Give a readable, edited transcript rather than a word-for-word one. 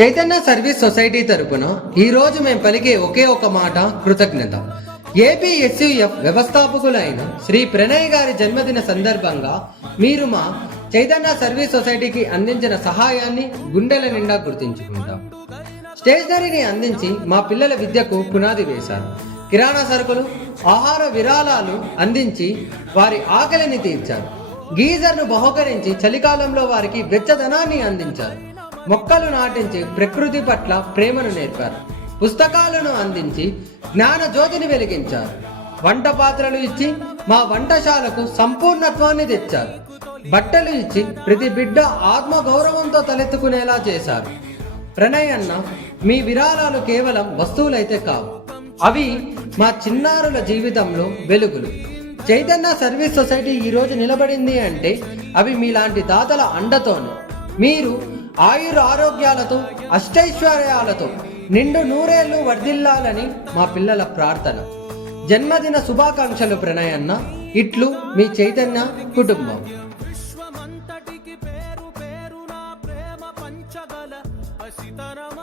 Chaitanya service society తరపున ఈరోజు మేము పలికే ఒకే ఒక మాట కృతజ్ఞత. ఏపీఎస్యూఎఫ్ వ్యవస్థాపకులైన శ్రీ ప్రణయ్ గారి జన్మదిన సందర్భంగా మీరు మా చైతన్య సర్వీస్ సొసైటీకి అందించిన సహాయాన్ని గుండెల నిండా గుర్తించుకుంటాం. స్టేషనరీని అందించి మా పిల్లల విద్యకు పునాది వేశారు. కిరాణా సరుకులు, ఆహార విరాళాలు అందించి వారి ఆకలిని తీర్చారు. గీజర్ను బహుకరించి చలికాలంలో వారికి వెచ్చదనాన్ని అందించారు. మొక్కలు నాటించి ప్రకృతి పట్ల ప్రేమను నేర్పారు. పుస్తకాలను అందించి జ్ఞాన జ్యోతిని వెలిగించారు. వంట పాత్రలు ఇచ్చి మా వంటశాలకు సంపూర్ణత్వాన్ని తెచ్చారు. బట్టలు ఇచ్చి ప్రతి బిడ్డ ఆత్మగౌరవంతో తలెత్తుకునేలా చేశారు. ప్రణయ్ అన్న, మీ విరాళాలు కేవలం వస్తువులైతే కావు, అవి మా చిన్నారుల జీవితంలో వెలుగులు. చైతన్య సర్వీస్ సొసైటీ ఈరోజు నిలబడింది అంటే అవి మీలాంటి దాతల అండతోనే. మీరు ఆయుర ఆరోగ్యాలతో అష్టైశ్వర్యాలతో నిండు నూరేళ్లు వర్ధిల్లాలని మా పిల్లల ప్రార్థన. జన్మదిన శుభాకాంక్షలు ప్రణయ్ అన్న. ఇట్లు మీ చైతన్య కుటుంబం. విశ్వమంతటికి పేరు పేరున ప్రేమ పంచగల అసితరం